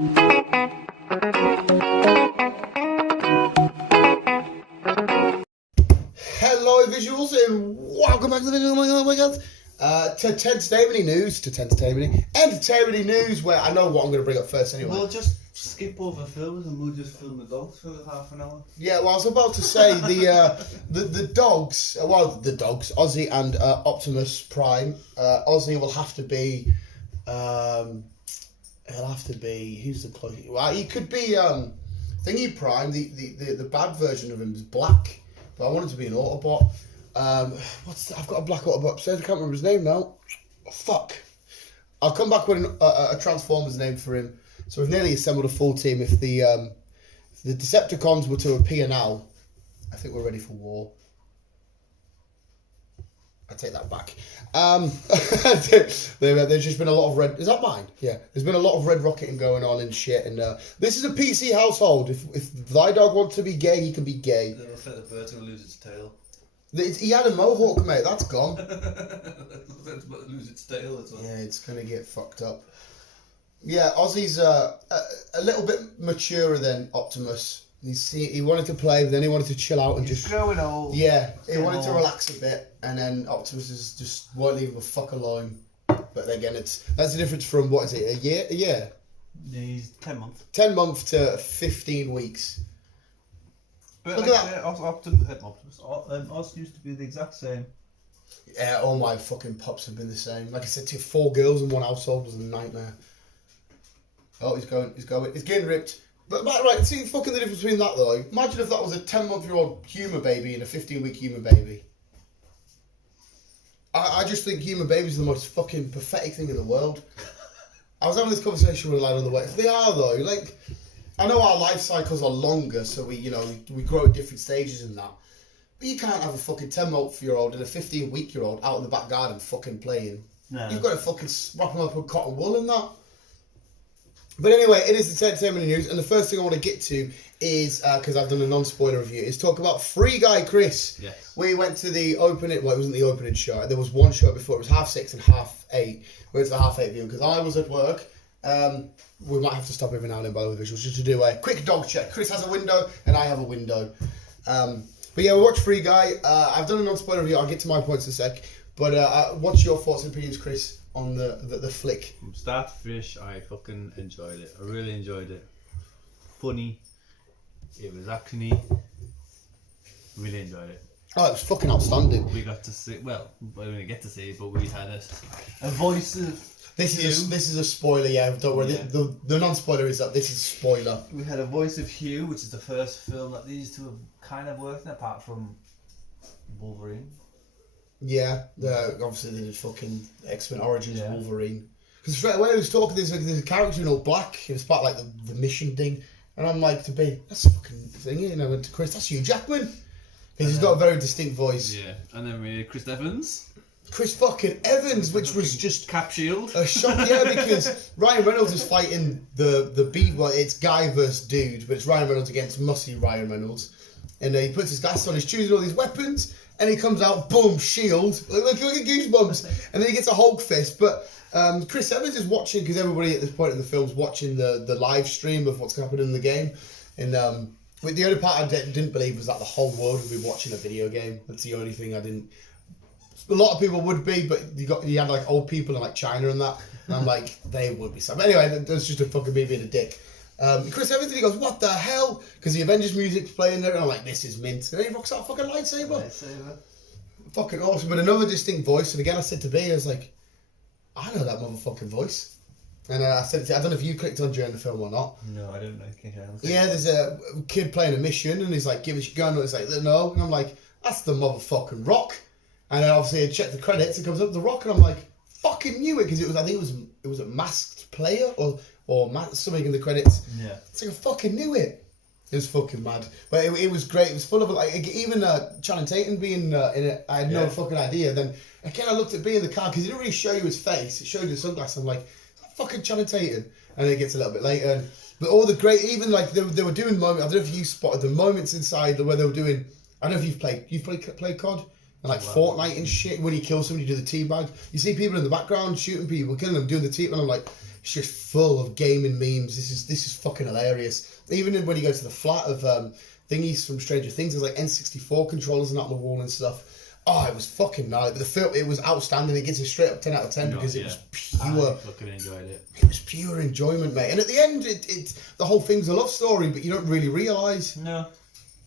Hello visuals and welcome back to the video. Oh my god. To entertainment news, where I know what I'm going to bring up first anyway. We'll just skip over films and we'll just film the dogs for half an hour. Yeah, well, I was about to say the dogs, Ozzy and Optimus Prime. Ozzy will have to be, who's the closest? Well, he could be Thingy Prime. The bad version of him is black, but I want him to be an Autobot. I've got a black Autobot upstairs. I can't remember his name now. Oh, fuck. I'll come back with a Transformers name for him. So we've nearly assembled a full team. If the Decepticons were to appear now, I think we're ready for war. I take that back. There's just been a lot of red. Is that mine? Yeah. There's been a lot of red rocketing going on and shit. And this is a PC household. If thy dog wants to be gay, he can be gay. It'll fit the bird to lose its tail. He had a mohawk, mate. That's gone. Lose its tail as well. Yeah, it's gonna get fucked up. Yeah, Ozzy's a little bit maturer than Optimus. He wanted to play, but then he wanted to chill out and He's growing old. Yeah, he wanted to relax a bit, and then Optimus is just won't leave him a fuck alone. But again, that's the difference from what is it? A year? Yeah, he's 10 months. 10 months to 15 weeks. But look like, at that. Oz used to be the exact same. Yeah, all my fucking pops have been the same. Like I said to you, 4 girls in one household was a nightmare. Oh, he's getting ripped. But right, see fucking the difference between that though. Imagine if that was a 10-month-old human baby and a 15-week human baby. I just think human babies are the most fucking pathetic thing in the world. I was having this conversation with a lad on the way. They are though. Like, I know our life cycles are longer, so we grow at different stages in that. But you can't have a fucking 10-month-year-old and a 15-week-year-old out in the back garden fucking playing. No. You've got to fucking wrap them up with cotton wool and that. But anyway, it is the entertainment news, and the first thing I want to get to is, because I've done a non-spoiler review, is talk about Free Guy Chris. Yes. We went to the opening, well, it wasn't the opening show, there was one show before, it was 6:30 and 8:30. We went to the 8:30 viewing, because I was at work. We might have to stop every now and then, by the way, visuals, just to do a quick dog check. Chris has a window, and I have a window. But yeah, we watched Free Guy. I've done a non-spoiler review, I'll get to my points in a sec. But what's your thoughts and opinions, Chris, on the flick? From start to finish, I fucking enjoyed it. I really enjoyed it. Funny. It was actiony. Really enjoyed it. Oh, it was fucking outstanding. We got to see, well, we didn't get to see it, but we had a voice of This is a spoiler, yeah. Don't worry. Yeah. The non-spoiler is that this is spoiler. We had a voice of Hugh, which is the first film that these two have kind of worked in, apart from Wolverine. Yeah, obviously they did fucking X-Men Origins Wolverine. Because when I was talking, there's a character in all black. It was part of like the mission thing, and I'm like, that's a fucking thingy. And I went to Chris, that's Hugh Jackman, because he's got a very distinct voice. Yeah, and then we had Chris Evans. Chris fucking Evans, which was just Cap Shield. A shock, yeah, because Ryan Reynolds is fighting the beat. Well, it's Guy versus Dude, but it's Ryan Reynolds against musty Ryan Reynolds, and he puts his glasses on, he's choosing all these weapons. And he comes out, boom, shield. Look at Goosebumps. And then he gets a Hulk fist. But Chris Evans is watching, because everybody at this point in the film's watching the live stream of what's happening in the game. And the only part I didn't believe was that the whole world would be watching a video game. That's the only thing I didn't. A lot of people would be, but you had like old people in like China and that. And I'm like, they would be sad. But anyway, that's just a fucking me being a dick. Chris Evans, he goes, what the hell? Because the Avengers music's playing there, and I'm like, this is mint. And then he rocks out a fucking lightsaber. Fucking awesome. But another distinct voice, and again, I said to B, I was like, I know that motherfucking voice. And I said, I don't know if you clicked on during the film or not. No, I didn't know. Yeah, there's a kid playing a mission, and he's like, give us your gun. And he's like, no. And I'm like, that's the motherfucking Rock. And then obviously I checked the credits, it comes up The Rock, and I'm like, fucking knew it, because I think it was a masked player, or something in the credits. Yeah. It's like I fucking knew it. It was fucking mad. But it was great. It was full of, like, even Channing Tatum being in it, I had no fucking idea. Then, again, I looked at B in the car, because it didn't really show you his face. It showed you the sunglasses. I'm like, fucking Channing Tatum. And then it gets a little bit later. But all the great, even, like, they were doing moments, I don't know if you spotted the moments inside where they were doing, I don't know if you've played COD? And like Fortnite and shit, when you kill somebody, you do the teabag. You see people in the background shooting people, killing them, doing the teabag, and I'm like, It's just full of gaming memes. This is fucking hilarious. Even when you go to the flat of thingies from Stranger Things, there's like N64 controllers and out on the wall and stuff. Oh, it was fucking nice. But the film, it was outstanding. It gets a straight up 10 out of 10 because it was pure. I fucking enjoyed it. It was pure enjoyment, mate. And at the end, the whole thing's a love story, but you don't really realise. No.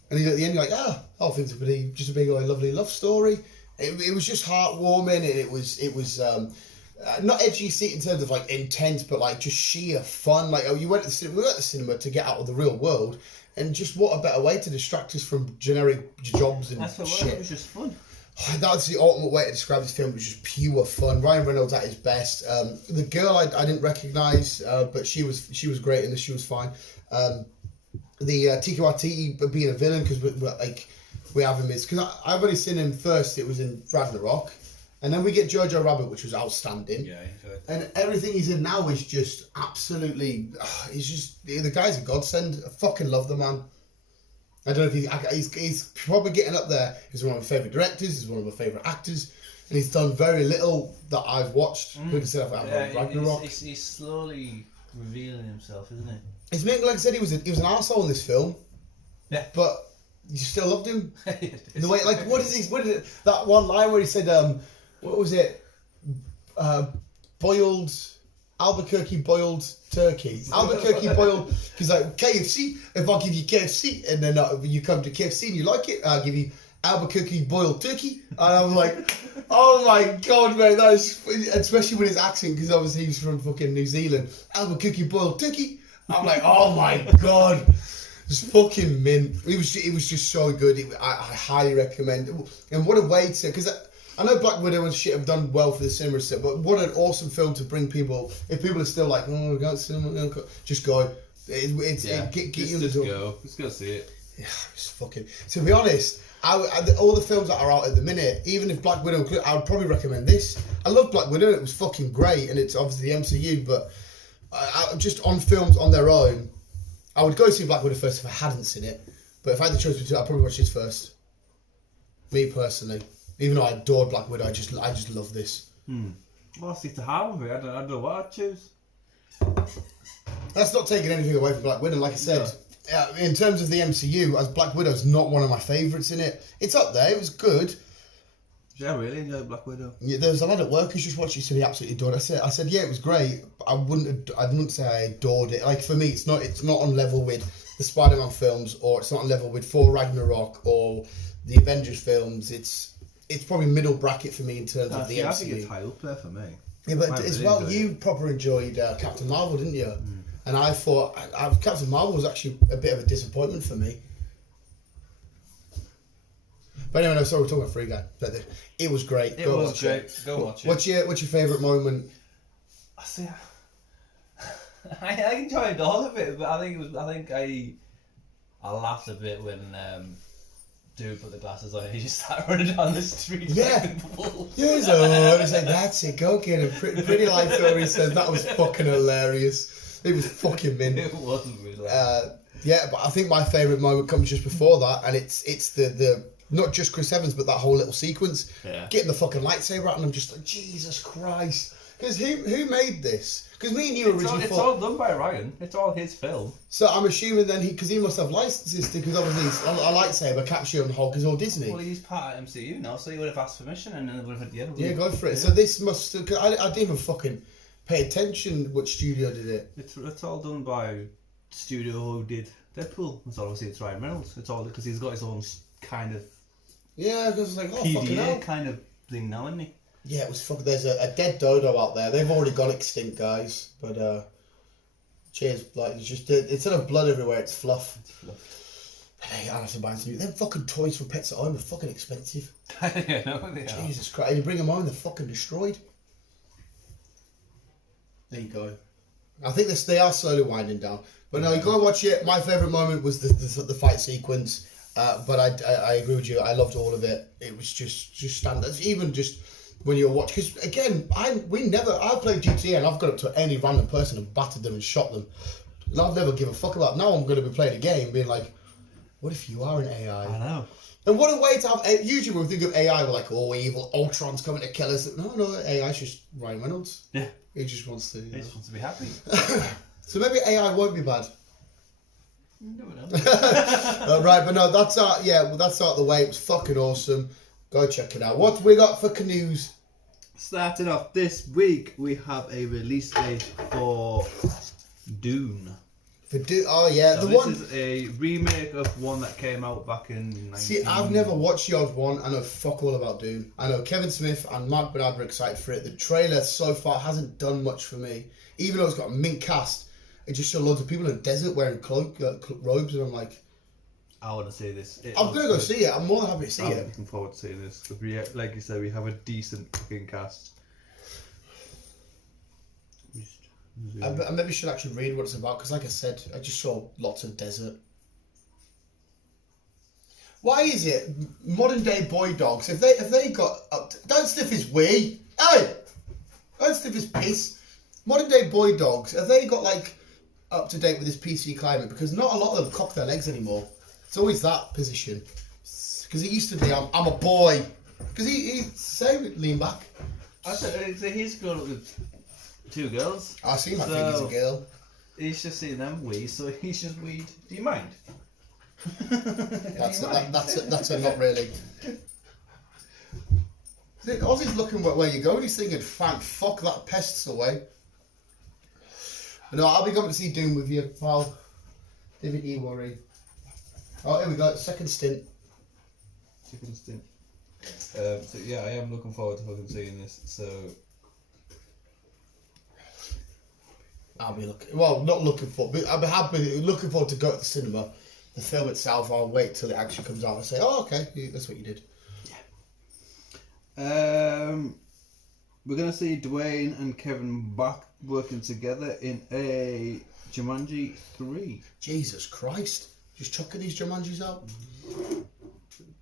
And then at the end, you're like, the whole thing's just a big, lovely love story. It was just heartwarming, and it was not edgy in terms of like intense, but like just sheer fun. Like, we went to the cinema to get out of the real world, and just what a better way to distract us from generic jobs and shit. It was just fun. That's the ultimate way to describe this film. It was just pure fun. Ryan Reynolds at his best. The girl I didn't recognise, but she was great in this. She was fine. The Taika Waititi being a villain, because we have him is because I've only seen him first. It was in Ragnarok, and then we get Jojo Rabbit, which was outstanding. Yeah, good. And everything he's in now is just absolutely. The guy's a godsend. I fucking love the man. I don't know if he's probably getting up there. He's one of my favourite directors. He's one of my favourite actors, and he's done very little that I've watched. Ragnarok. He's slowly revealing himself, isn't he? It's making, like I said, he was an arsehole in this film. Yeah, but you still loved him. The way, like, what is it? That one line where he said, what was it? Boiled. Albuquerque boiled turkey. Albuquerque boiled. He's like, KFC. If I give you KFC and then you come to KFC and you like it, I'll give you Albuquerque boiled turkey. And I'm like, oh my god, man, that is, especially with his accent, because obviously he's from fucking New Zealand. Albuquerque boiled turkey. I'm like, oh my god, it's fucking mint. It was just so good. I highly recommend it. And what a way to, because I know Black Widow and shit have done well for the cinema set, but what an awesome film to bring people. If people are still like, we got cinema, just go. Get you in the door. Go. Just go see it. Yeah, it's fucking. To be honest, all the films that are out at the minute, even if Black Widow, I would probably recommend this. I love Black Widow. It was fucking great, and it's obviously the MCU. But just on films on their own, I would go see Black Widow first if I hadn't seen it. But if I had the choice between, I'd probably watch this first. Me personally. Even though I adored Black Widow, I just love this. Well, I'll stick to Harvey. I don't know what I'd choose. That's not taking anything away from Black Widow. Like I said, in terms of the MCU, as Black Widow's not one of my favourites in it. It's up there. It was good. Yeah, I really enjoyed Black Widow. Yeah, there was a lad at work who's just watched it, so he absolutely adored it. I said, yeah, it was great. But I wouldn't say I adored it. Like, for me, it's not on level with the Spider-Man films, or it's not on level with Thor Ragnarok or the Avengers films. It's probably middle bracket for me in terms of the MCU. I think it's high up there for me. Yeah, but as well, you proper enjoyed Captain Marvel, didn't you? And I thought Captain Marvel was actually a bit of a disappointment for me. But anyway, no, sorry, we're talking about Free Guy. But it was great. It was great. Go watch it. What's your favourite moment? I see. I enjoyed all of it, but I think I laughed a bit when dude put the glasses on and he just started running down the street. Yeah. It's like, that's it, go get him. Pretty Light Theory says that was fucking hilarious. It was fucking mint. It was really yeah, but I think my favourite moment comes just before that, and it's the not just Chris Evans, but that whole little sequence. Yeah. Getting the fucking lightsaber out, and I'm just like, Jesus Christ. Because who made this? Because me and you originally It's all done by Ryan. It's all his film. So I'm assuming then because he must have licenses to, because obviously a lightsaber, Capture and Hulk is all Disney. Well, he's part of MCU now, so he would have asked permission and then they would have had Yeah, go for it. So this must, cause I didn't even fucking pay attention which studio did it. It's all done by studio who did Deadpool. It's obviously it's Ryan Reynolds. It's all because he's got his own kind of Yeah, because it's like, oh, fucking hell. PDA kind of thing now, isn't he? Yeah, it was fucking. There's a dead dodo out there. They've already gone extinct, guys. But cheers. Like, it's just instead of blood everywhere, it's fluff. It's fluff. Hey, I have to buy some new. Them fucking toys for pets at home are fucking expensive. Yeah, no, they are. Jesus Christ! And you bring them home, they're fucking destroyed. There you go. I think they are slowly winding down. But no, you go and watch it. My favourite moment was the fight sequence. But I agree with you. I loved all of it. It was just standard. Even just when you're watching, because again, I played GTA and I've gone up to any random person and battered them and shot them. And I've never give a fuck about. Now I'm going to be playing a game, being like, What if you are an AI? I know. And what a way to have. Usually when we think of AI, we're like, oh, evil Ultron's coming to kill us. No, AI's just Ryan Reynolds. Yeah. He just wants to. He just wants to be happy. So maybe AI won't be bad. No, no. Right, but no, that's out. Yeah, well, that's out of the way. It was fucking awesome. Go check it out. What we got for canoes? Starting off this week, we have a release date for Dune. Oh yeah, So the one. this is a remake of one that came out back in 19... See, I've never watched the odd one. I know fuck all about Dune. I know Kevin Smith and Mark Bernard were excited for it. The trailer so far hasn't done much for me. Even though it's got a mint cast, it just showed loads of people in the desert wearing robes, and I'm like, I want to see this. I'm gonna go see it. I'm more than happy to see I'm it. looking forward to seeing this. Because we, like you said, we have a decent fucking cast. I maybe should actually read what it's about, because like I said, I just saw lots of desert. Why is it modern day boy dogs, if they got don't sniff his wee, hey, don't sniff his piss. Modern day boy dogs, have they got like up to date with this PC climate? Because not a lot of them cock their legs anymore. It's always that position. Because it used to be I'm a boy. Because he say lean back. I said he's grown up with 2 girls. I see my think he's a girl. He's just seen them wee, so he's just weed. Do you mind? That's a not really. Ozzy's looking where you go and he's thinking, fuck that pests away. No, I'll be going to see Doom with you, pal. David E. Worry. Oh, here we go. Second stint. So yeah, I am looking forward to fucking seeing this. So I'll be looking. Well, not looking forward. But I'll be happy. Looking forward to go to the cinema. The film itself, I'll wait till it actually comes out and say, "Oh, okay, that's what you did." we're gonna see Dwayne and Kevin back working together in a Jumanji 3. Jesus Christ! Just chucking these Jumanjis out.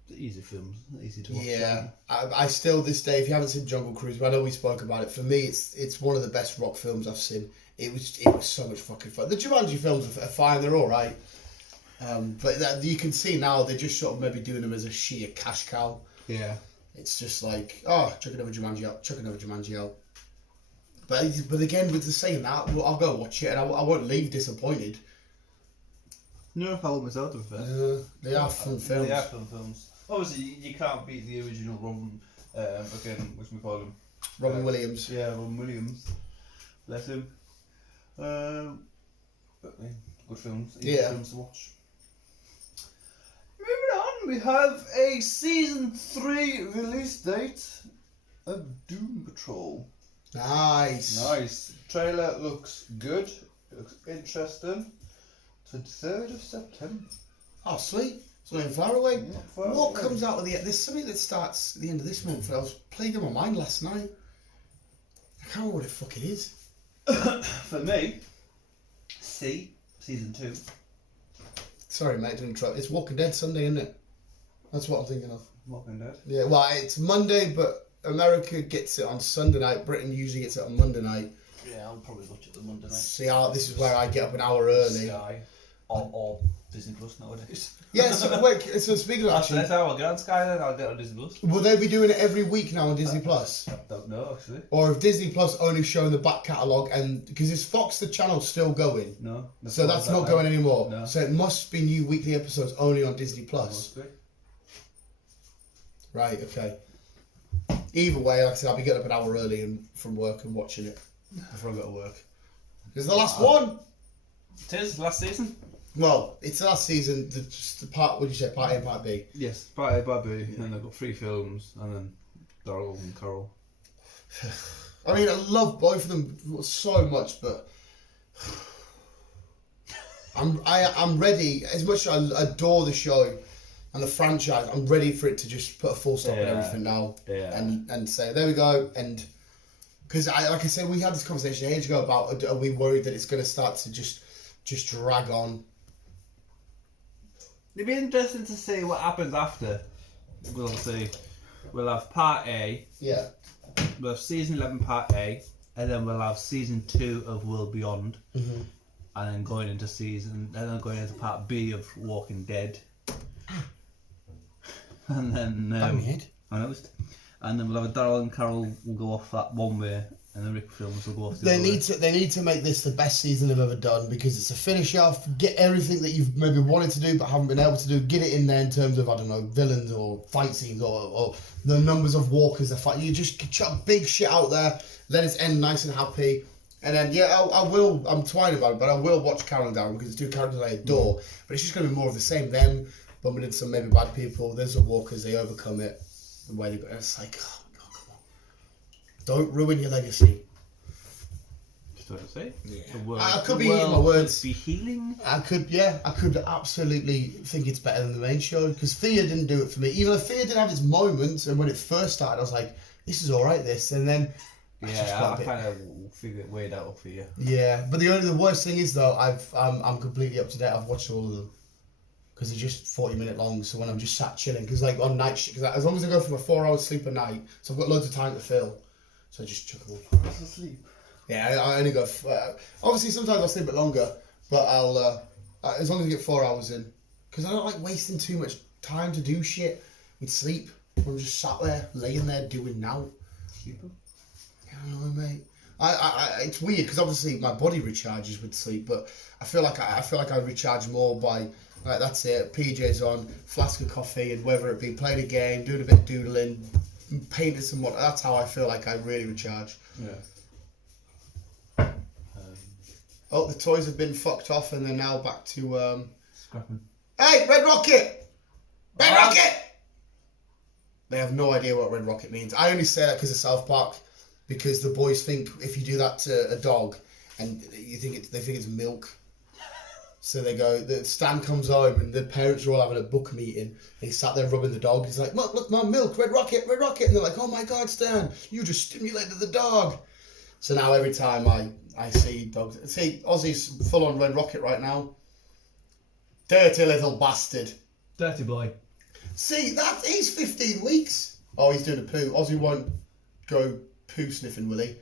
Easy films, easy to watch. Yeah, I still this day. If you haven't seen Jungle Cruise, but I know we spoke about it. For me, it's one of the best rock films I've seen. It was so much fucking fun. The Jumanji films are fine; they're all right. But you can see now they're just sort of maybe doing them as a sheer cash cow. Yeah. It's just like, oh, chuck another Jumanji out, chuck another Jumanji out. But again, with the saying that, well, I'll go watch it and I won't leave disappointed. No, I won't miss out, to be fair. They are fun films. They are fun films. Obviously, you can't beat the original Robin, again, what's we call him? Robin Williams. Yeah, Robin Williams. Bless him. But yeah, good films. Easy films to watch. Moving on, we have a season 3 release date of Doom Patrol. Nice. Trailer looks good. It looks interesting. It's the 3rd of September. Oh, sweet. It's not even far away. What away. comes out of there's something that starts at the end of this month. I was playing in my mind last night. I can't remember what the fuck it is. For me, season 2. Sorry, mate, didn't try. It's Walking Dead Sunday, isn't it? That's what I'm thinking of. Walking Dead. Yeah, well, it's Monday, but America gets it on Sunday night. Britain usually gets it on Monday night. Yeah, I'll probably watch it the Monday night. See, this is where I get up an hour early. Sky. Or Disney Plus nowadays. Yeah, so wait, so speaking of Actually, actually, that's how I'll get on Sky then, I'll get on Disney Plus. will they be doing it every week now on Disney Plus? I don't know, actually. Or if Disney Plus only showing the back catalogue, and because is Fox the channel still going? No. So that's not going anymore. No. So it must be new weekly episodes only on Disney Plus. Must be. Right, okay. Either way, like I said, I'll be getting up an hour early from work and watching it before I go to work. It's the last one. It is, last season. Well, it's the last season. The part, what did you say, part A and part B? Yes, part A, part B, and then they've got 3 films, and then Daryl and Carol. I mean, I love both of them so much, but I'm ready. As much as I adore the show and the franchise, I'm ready for it to just put a full stop on everything now, and say there we go. And because like I said, we had this conversation ages ago about are we worried that it's going to start to just drag on. It'd be interesting to see what happens after. We'll see. We'll have part A. Yeah. We'll have season 11 part A, and then we'll have season 2 of World Beyond, and then going into part B of Walking Dead, And then Bang your head. I noticed. And then we'll have a Daryl and Carol will go off that one way, and the Rick films will go off the other way. They need to make this the best season they've ever done, because it's a finish off. Get everything that you've maybe wanted to do but haven't been able to do. Get it in there in terms of, I don't know, villains or fight scenes or the numbers of walkers they fight. You just chuck big shit out there. Let it end nice and happy. And then I will. I'm twined about it, but I will watch Carol and Daryl because it's two characters I adore. But it's just going to be more of the same. Them bumping into some maybe bad people. There's the walkers. They overcome it. The way they go. It's like, oh God, come on. Don't ruin your legacy. Just what I say. Yeah. I could be eating my words. Be healing. I could absolutely think it's better than the main show, because Thea didn't do it for me. Even though Thea did have its moments, and when it first started, I was like, this is all right. This, and then I kind of weighed out for you. Yeah, but the worst thing is though, I'm completely up to date. I've watched all of them because they're just 40-minute long. So when I'm just sat chilling, because like on night shift, because as long as I go for my 4 hours sleep a night, so I've got loads of time to fill. So I just chuck them all. What's the sleep? Yeah, I only go. Obviously, sometimes I'll sleep a bit longer, but I'll as long as I get 4 hours in, because I don't like wasting too much time to do shit with sleep. I'm just sat there, laying there, doing now. Sleeper? I don't know, mate. It's weird because obviously my body recharges with sleep, but I feel like I recharge more by like, that's it. PJs on, flask of coffee, and whether it be playing a game, doing a bit of doodling, painting some more. That's how I feel like I really recharge. Yeah. Oh, the toys have been fucked off, and they're now back to Scrapping. Hey, Red Rocket! Red Rocket! They have no idea what Red Rocket means. I only say that because of South Park. Because the boys think if you do that to a dog, and they think it's milk, so they go. Stan comes home and the parents are all having a book meeting. And he sat there rubbing the dog. He's like, "Look, Mum, milk, Red Rocket, Red Rocket," and they're like, "Oh my God, Stan, you just stimulated the dog." So now every time I see dogs, see Ozzy's full on Red Rocket right now. Dirty little bastard. Dirty boy. See that he's 15 weeks. Oh, he's doing a poo. Ozzy won't go poo sniffing, will he?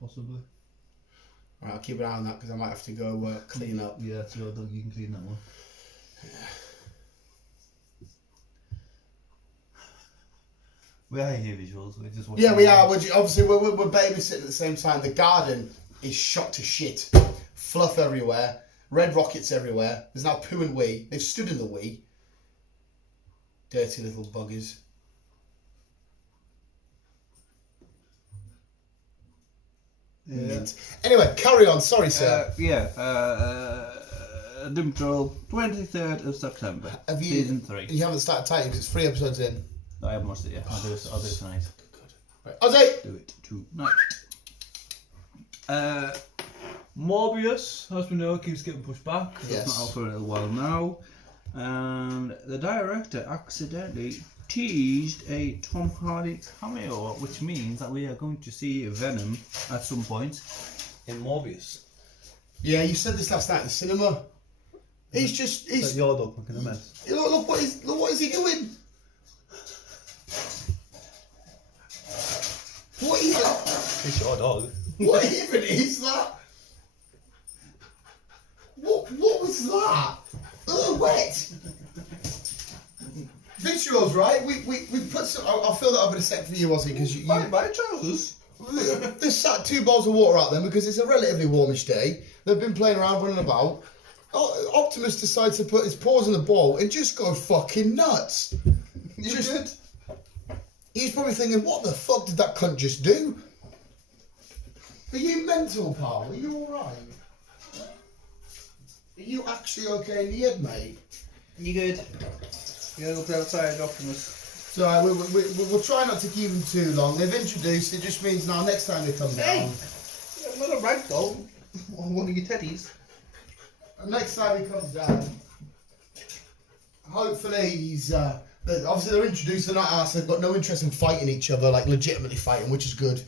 Possibly. Right, I'll keep an eye on that because I might have to go clean up. Yeah, it's your dog. You can clean that one. We are here visuals. We're just watching. Yeah, we are. Obviously, we're babysitting at the same time. The garden is shot to shit. Fluff everywhere. Red Rockets everywhere. There's now poo and wee. They've stood in the wee. Dirty little buggers. Yeah. Anyway, carry on. Sorry, sir. Doom Patrol, 23rd of September. Season 3. You haven't started typing because it's 3 episodes in. No, I haven't watched it yet. I'll do it tonight. Good. Right. Ozzy! Do it tonight. Morbius, as we know, keeps getting pushed back. Yes. It's not out for a little while now. And the director accidentally teased a Tom Hardy cameo, which means that we are going to see Venom at some point in Morbius. Yeah, you said this last night in the cinema. He's Like your dog making a mess. Look what is he doing? What even? It's your dog. What even is that? What was that? Ugh, wet. Visuals, right? We put some. I'll fill that up in a sec for you, Ozzy, because you. My trousers. There's sat 2 bowls of water out there because it's a relatively warmish day. They've been playing around, running about. Optimus decides to put his paws in the bowl and just go fucking nuts. He's probably thinking, what the fuck did that cunt just do? Are you mental, pal? Are you alright? Are you actually okay in the head, mate? You good? You gotta go play outside, Optimus. So we'll try not to keep them too long. They've introduced, it just means now next time they come down. I'm not a ragdoll. On one of your teddies. Next time he comes down, hopefully he's obviously they're introduced. They're not asked. They've got no interest in fighting each other, like legitimately fighting, which is good.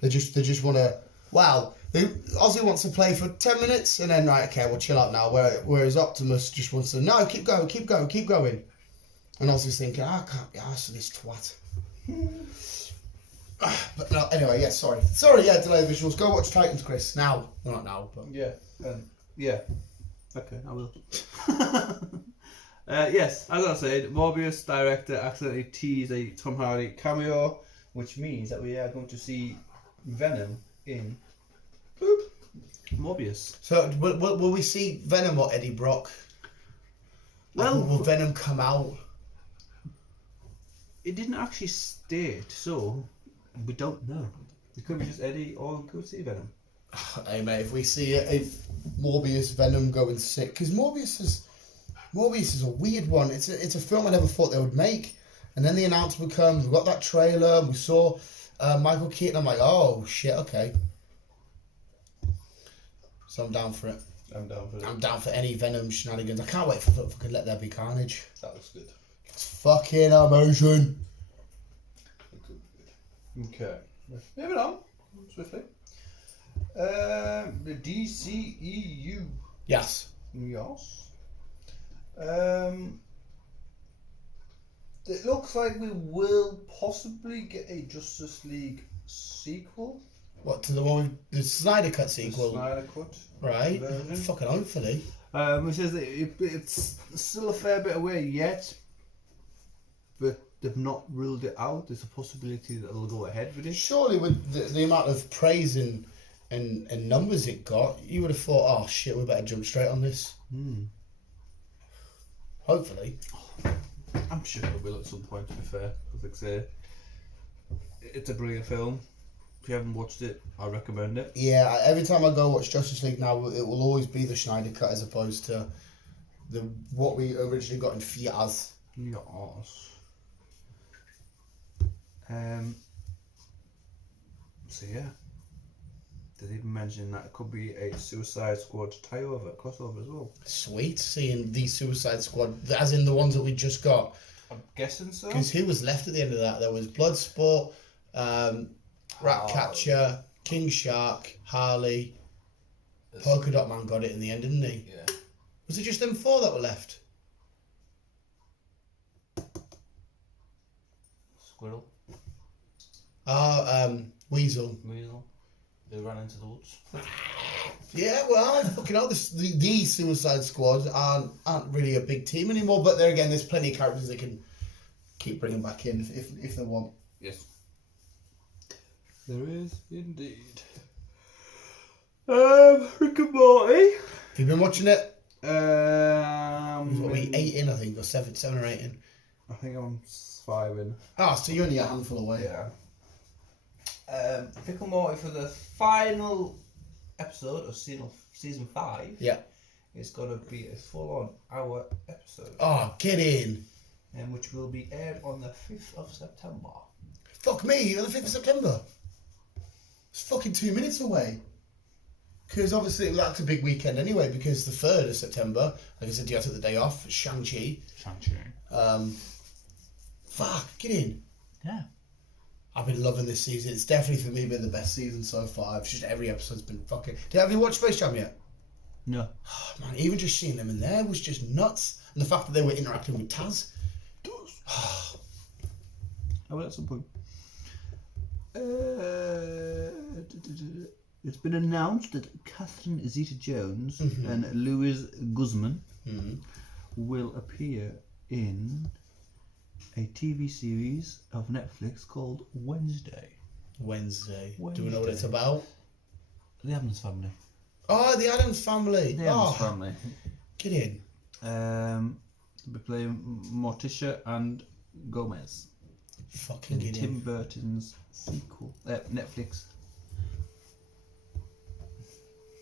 They just want to. Wow, Ozzy wants to play for 10 minutes and then right, okay, we'll chill out now. Whereas Optimus just wants to no, keep going. And Ozzy's thinking, I can't be arsed with this twat. But no, anyway, yeah, sorry, delay visuals. Go watch Titans, Chris. Now, well, not now, but Yeah. Yeah. Okay, I will. Yes, as I said, Morbius director accidentally teased a Tom Hardy cameo, which means that we are going to see Venom in Morbius. So will we see Venom or Eddie Brock? Well, will Venom come out? it didn't actually state, so we don't know. It could be just Eddie, or we could see Venom. Hey mate, if we see if Morbius Venom going sick, because Morbius is a weird one. It's a film I never thought they would make, and then the announcement comes. We got that trailer. We saw Michael Keaton. I'm like, oh shit, okay. So I'm down for it. I'm down for it. I'm down for any Venom shenanigans. I can't wait for fucking Let There Be Carnage. That looks good. It's fucking amazing. Okay. Moving on swiftly. The DCEU. Yes. Yes. It looks like we will possibly get a Justice League sequel. What, to the one with the Snyder Cut The sequel? Snyder Cut. Right. version. Fucking hopefully. It says that it's still a fair bit away yet, but they've not ruled it out. There's a possibility that they'll go ahead with it. Surely with the amount of praise and numbers it got, you would have thought, oh shit, we better jump straight on this. Hopefully. I'm sure it will at some point, to be fair. Because like I say, it's a brilliant film. If you haven't watched it, I recommend it. Yeah, every time I go watch Justice League now, it will always be the Schneider Cut as opposed to what we originally got in theatres. Yes. So yeah. They even mention that it could be a Suicide Squad crossover as well. Sweet, seeing the Suicide Squad, as in the ones that we just got. I'm guessing so. Because who was left at the end of that? There was Bloodsport, Ratcatcher, King Shark, Harley, Polka Dot Man got it in the end, didn't he? Yeah. Was it just them four that were left? Squirrel. Weasel. Weasel. Who ran into the woods. Yeah, well, fucking hell, the Suicide Squad aren't really a big team anymore, but there again, there's plenty of characters they can keep bringing back in if they want. Yes. There is indeed. Rick and Morty. Have you been watching it? What What, we 8 in, I think, or 7 or 8 in? I think I'm 5 in. Ah, so you're only a handful away. Yeah. Rick and Morty for the final episode of season 5. Yeah. It's gonna be a full-on hour episode, Oh, get in. which will be aired on the 5th of September. Fuck me, on the 5th of September. It's fucking 2 minutes away. Because obviously that's a big weekend anyway, because the 3rd of September, like I said, you took the day off, Shang-Chi. Fuck, get in. Yeah. I've been loving this season. It's definitely for me been the best season so far. It's just every episode's been fucking... Have you watched Space Jam yet? No. Oh, man, even just seeing them in there was just nuts. And the fact that they were interacting with Taz. I will at some point. It's been announced that Catherine Zeta-Jones and Louis Guzman will appear in a TV series of Netflix called Wednesday. Wednesday. Do we know what it's about? The Addams Family. Oh, the Addams Family. The Addams Family. Get in. They'll be playing Morticia and Gomez Fucking in get Tim in. Burton's sequel. Netflix.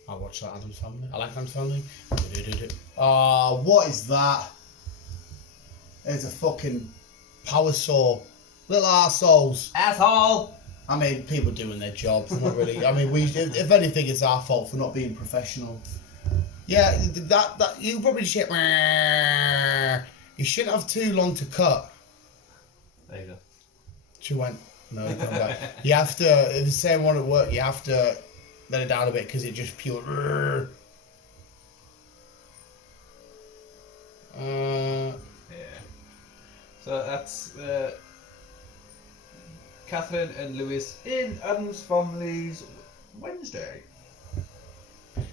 I watch that Addams Family. I like Addams Family. Oh, what is that? It's a fucking power saw. Little arseholes. Asshole! I mean, people doing their job. Not really. I mean, if anything, it's our fault for not being professional. Yeah, that you probably shit. You shouldn't have too long to cut. There you go. She went, no, come back. You have to, if the same one at work, you have to let it down a bit because it just pure. Yeah. So that's Catherine and Louis in Addams Family's Wednesday.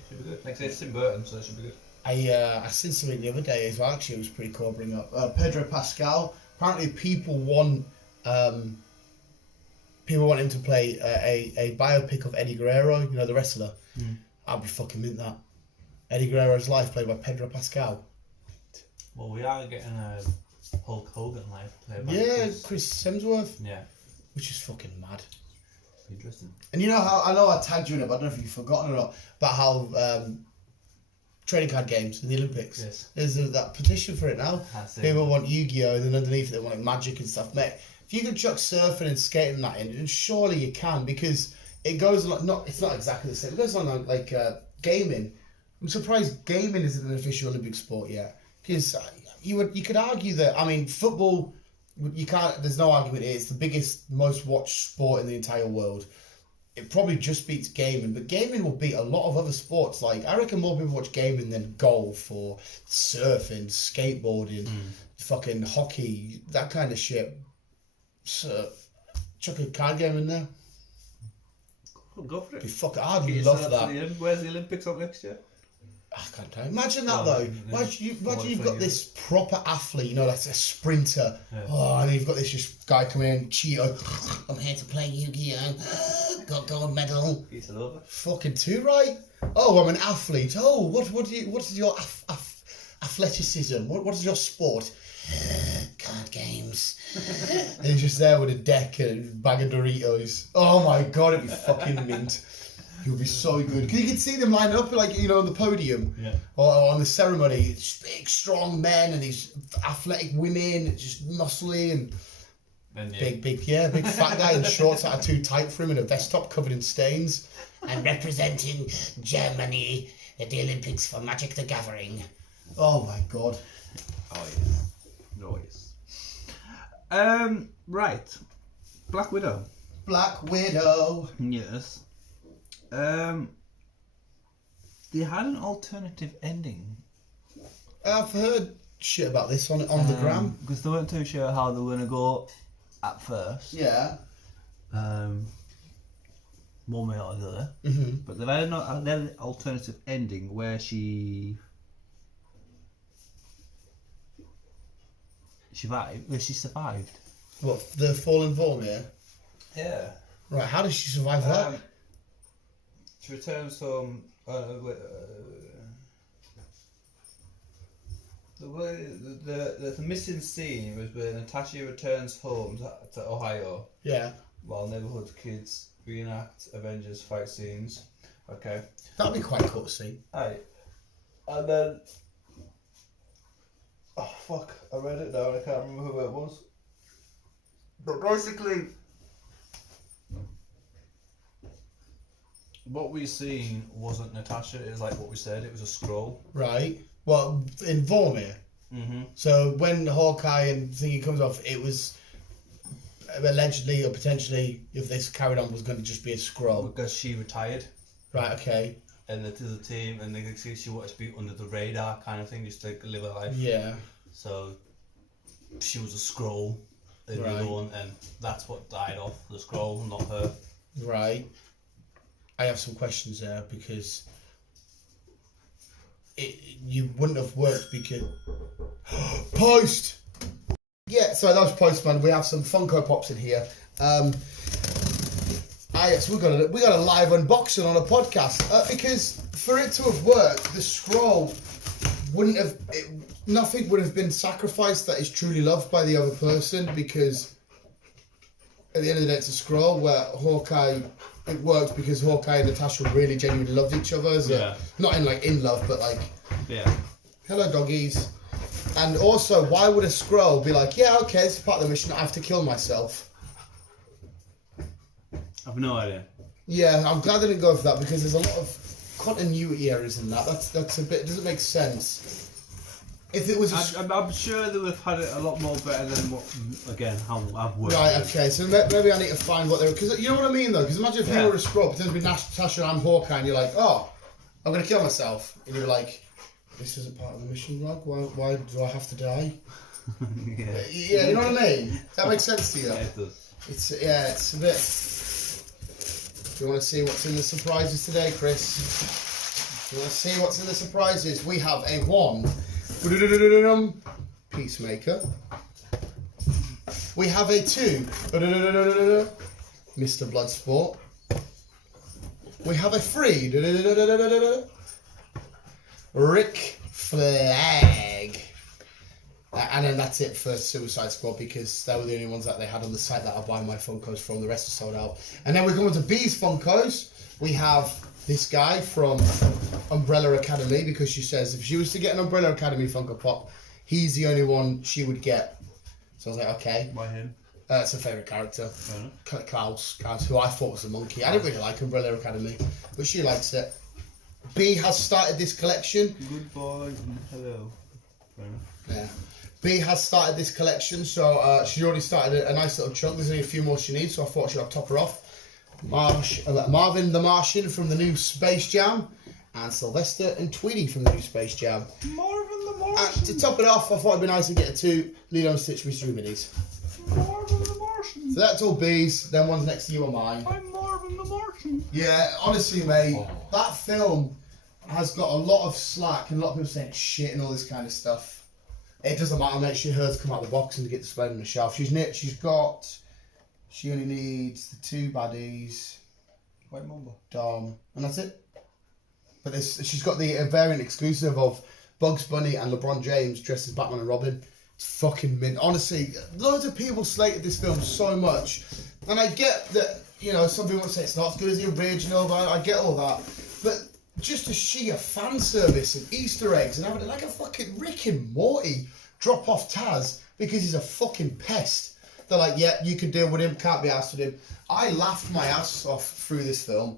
Should be good. Like I say, it's Tim Burton, so it should be good. I seen something the other day as well. Actually, it was pretty cool. Bring up Pedro Pascal. Apparently, people want him to play a biopic of Eddie Guerrero. You know, the wrestler. I'd be fucking mint that. Eddie Guerrero's life played by Pedro Pascal. Well, we are getting a Hulk Hogan life played by Chris Hemsworth. Yeah. Which is fucking mad. Interesting. And you know how I know I tagged you in it, but I don't know if you've forgotten or not about how trading card games in the Olympics. Yes. There's that petition for it now. People want Yu-Gi-Oh, and then underneath they want like Magic and stuff. Mate, if you can chuck surfing and skating and that in, then surely you can, because it goes on it's not exactly the same. It goes on like gaming. I'm surprised gaming isn't an official Olympic sport yet, because you could argue that, I mean, football. You can't. There's no argument here. It's the biggest, most watched sport in the entire world. It probably just beats gaming, but gaming will beat a lot of other sports. Like, I reckon more people watch gaming than golf or surfing, skateboarding, fucking hockey, that kind of shit. So, chuck a card game in there. Go for it. I'd love that. Where's the Olympics up next year? I can't tell. Imagine that though. Imagine you've got this proper athlete, you know, like a sprinter. Yeah. Oh, and you've got this just guy coming in, Cheeto. I'm here to play Yu-Gi-Oh! Got gold medal. It's over. Fucking too right. Oh, I'm an athlete. Oh, what is your athleticism? What is your sport? Card games. And he's just there with a deck and a bag of Doritos. Oh my god, it'd be fucking mint. It would be so good. Because you can see them lining up, like, you know, on the podium. Yeah. Or on the ceremony. It's big, strong men and these athletic women, just muscly and big fat guy in shorts that are too tight for him and a vest top covered in stains. And representing Germany at the Olympics for Magic the Gathering. Oh my god. Oh yeah. Noise. Right. Black Widow. Black Widow. Yes. They had an alternative ending. I've heard shit about this on the gram. Because they weren't too sure how they were going to go at first. Yeah. One way or the other. Mm-hmm. But they've had an alternative ending where she survived. What, the fallen Vormir? Yeah. Right, how does she survive that? She returns home. The missing scene was where Natasha returns home to Ohio. Yeah. While neighborhood kids reenact Avengers fight scenes. Okay. That'd be quite cool to see. Aye. And then. Oh fuck! I read it now and I can't remember who it was. But basically, what we seen wasn't Natasha. It was like what we said. It was a scroll. Right. Well, in Vormir. Mm-hmm. So when Hawkeye and thingy comes off, it was allegedly or potentially, if this carried on, was going to just be a scroll. Because she retired. Right. Okay. And the team, and they could see she wanted to be under the radar kind of thing, just to live her life. Yeah. So she was a scroll in the other one, and that's what died off, the scroll, not her. Right. I have some questions there because you wouldn't have worked because Post. Yeah, so that was Postman. We have some Funko Pops in here. So we got a live unboxing on a podcast because for it to have worked, the scroll wouldn't have. Nothing would have been sacrificed that is truly loved by the other person, because at the end of the day, it's a scroll where Hawkeye. It worked because Hawkeye and Natasha really genuinely loved each other. Not in love, but like. Yeah. Hello, doggies. And also, why would a scroll be like, yeah, okay, it's part of the mission. I have to kill myself. I've no idea. Yeah, I'm glad they didn't go for that because there's a lot of continuity errors in that. That's a bit. It doesn't make sense. If it was, I'm sure they would have had it a lot more better than what. Again, how I've worked. Right. Okay. So maybe I need to find what they were, because you know what I mean though. Because imagine if you were a scroll, pretend to be Natasha and I'm Hawkeye, and you're like, oh, I'm gonna kill myself, and you're like, this isn't part of the mission log. Why do I have to die? Yeah. You know what I mean? Does that make sense to you? Yeah, it does. It's a bit. Do you want to see what's in the surprises today, Chris? Let's see what's in the surprises. We have a 1. Peacemaker. We have a 2. Mr. Bloodsport. We have a 3. Rick Flag. And then that's it for Suicide Squad because they were the only ones that they had on the site that I buy my Funkos from. The rest are sold out. And then we come on to B's Funkos. We have this guy from Umbrella Academy because she says if she was to get an Umbrella Academy Funko Pop, he's the only one she would get. So I was like, okay. Why him? It's a favourite character. Klaus, who I thought was a monkey. I didn't really like Umbrella Academy, but she likes it. B has started this collection. Goodbye and hello. Yeah. B has started this collection, so she already started a nice little chunk. There's only a few more she needs, so I thought she'd top her off. Marvin the Martian from the new Space Jam, and Sylvester and Tweety from the new Space Jam. Marvin the Martian. And to top it off, I thought it'd be nice to get 2 Lilo and Stitch Mystery Minis. Marvin the Martian. So that's all B's. Then one's next to you or mine. I'm Marvin the Martian. Yeah, honestly, mate, that film has got a lot of slack and a lot of people saying shit and all this kind of stuff. It doesn't matter, mate. She heard to come out of the box and to get displayed on the shelf. She only needs the 2 baddies, White Mamba, Dom, and that's it. But she's got the variant exclusive of Bugs Bunny and LeBron James dressed as Batman and Robin. It's fucking mint. Honestly, loads of people slated this film so much, and I get that, you know, some people would say it's not as good as the original, but I get all that. But just a sheer fan service and Easter eggs and having it like a fucking Rick and Morty drop off Taz because he's a fucking pest. They're like, yeah, you can deal with him, can't be asked with him. I laughed my ass off through this film.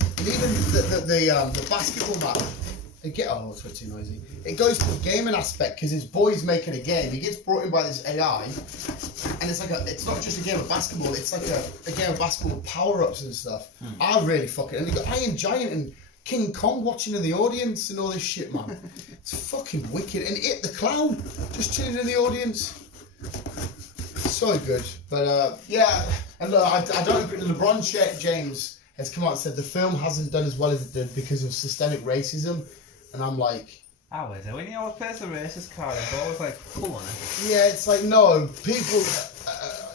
And even the basketball match, it's too noisy. It goes to the gaming aspect because his boy's making a game. He gets brought in by this AI, and it's not just a game of basketball. It's like a game of basketball power-ups and stuff. I really fucking. And you got Iron Giant and King Kong watching in the audience and all this shit, man. It's fucking wicked. And It the Clown just chilling in the audience. So good. But yeah, and look, I don't agree. LeBron James has come out and said the film hasn't done as well as it did because of systemic racism. And I'm like, how is it? When you always plays the racist card, it's always like, come on. Yeah, it's like, no, people,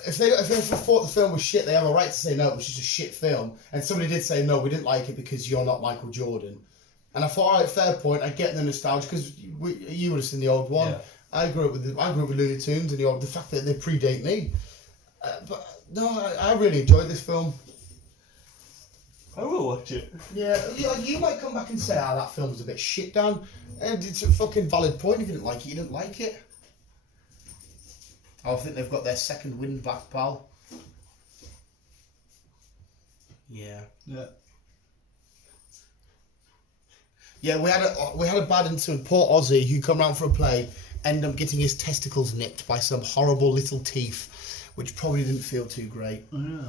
if they thought the film was shit, they have a right to say no, it was just a shit film. And somebody did say, no, we didn't like it because you're not Michael Jordan. And I thought, all right, fair point, I get the nostalgia, because you would have seen the old one. Yeah. I grew up with Looney Tunes, and the fact that they predate me. But no, I really enjoyed this film. I will watch it. Yeah, you might come back and say, that film's a bit shit, Dan. And it's a fucking valid point. If you didn't like it, you didn't like it. I think they've got their second wind back, pal. Yeah. Yeah, we had a bad incident. Poor Ozzy, who come round for a play, ended up getting his testicles nipped by some horrible little teeth, which probably didn't feel too great. Yeah.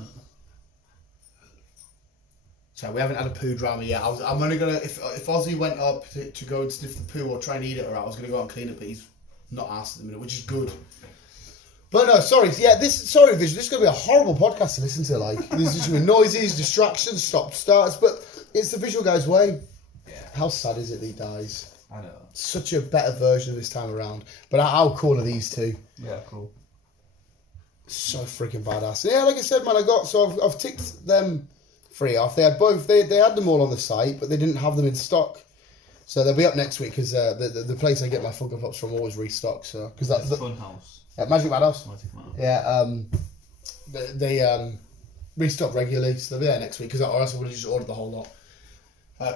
So we haven't had a poo drama yet. I'm only gonna if Ozzy went up to go and sniff the poo or try and eat it, or I was gonna go out and clean it, but he's not asked at the minute, which is good. But no, sorry, Vision. This is gonna be a horrible podcast to listen to. Like, there's just noises, distractions, stop starts, but it's the Visual Guy's way. Yeah. How sad is it that he dies? I know. Such a better version of this time around. But how cool are these two? Yeah, cool. So freaking badass. Yeah, like I said, man, I've ticked them 3 off. They had both. They had them all on the site, but they didn't have them in stock. So they'll be up next week because the place I get my Funko Pops from always restocks. So because that's the Funhouse. Magic Madhouse. Magic Madhouse. Yeah. They restock regularly, so they'll be there next week. Or else I would have just ordered the whole lot.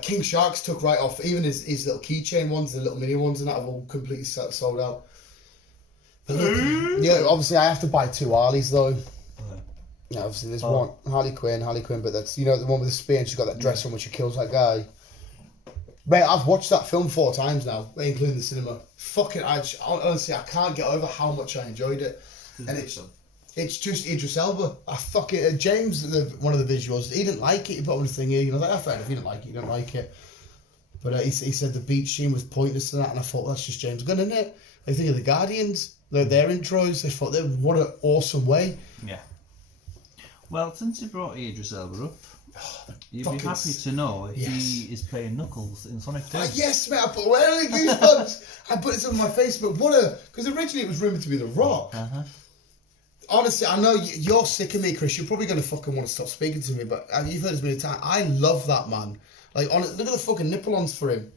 King Sharks took right off. Even his little keychain ones, the little mini ones, and that have all completely sold out. But look, yeah, obviously I have to buy 2 Harleys though. Yeah, obviously there's one Harley Quinn, but that's the one with the spear and she's got that dress on when she kills that guy. Mate, I've watched that film 4 times now, including the cinema. Fucking, honestly, I can't get over how much I enjoyed it. And it's just Idris Elba. James, one of the visuals, he didn't like it. He put on the thing here. I was like, fair enough, if you didn't like it, you don't like it. But he said the beach scene was pointless and that, and I thought, well, that's just James Gunn, isn't it? I think of the Guardians, their intros. I thought, what an awesome way. Yeah. Well, since you brought Idris Elba up, You'd Fucking be happy to know yes. he is playing Knuckles in Sonic 2. Yes, mate, I put wearing goosebumps. I put it on my Facebook. Because originally it was rumoured to be The Rock. Uh-huh. Honestly, I know you're sick of me, Chris. You're probably going to fucking want to stop speaking to me, but you've heard this many times. I love that man. Like, look at the fucking nipple-ons for him.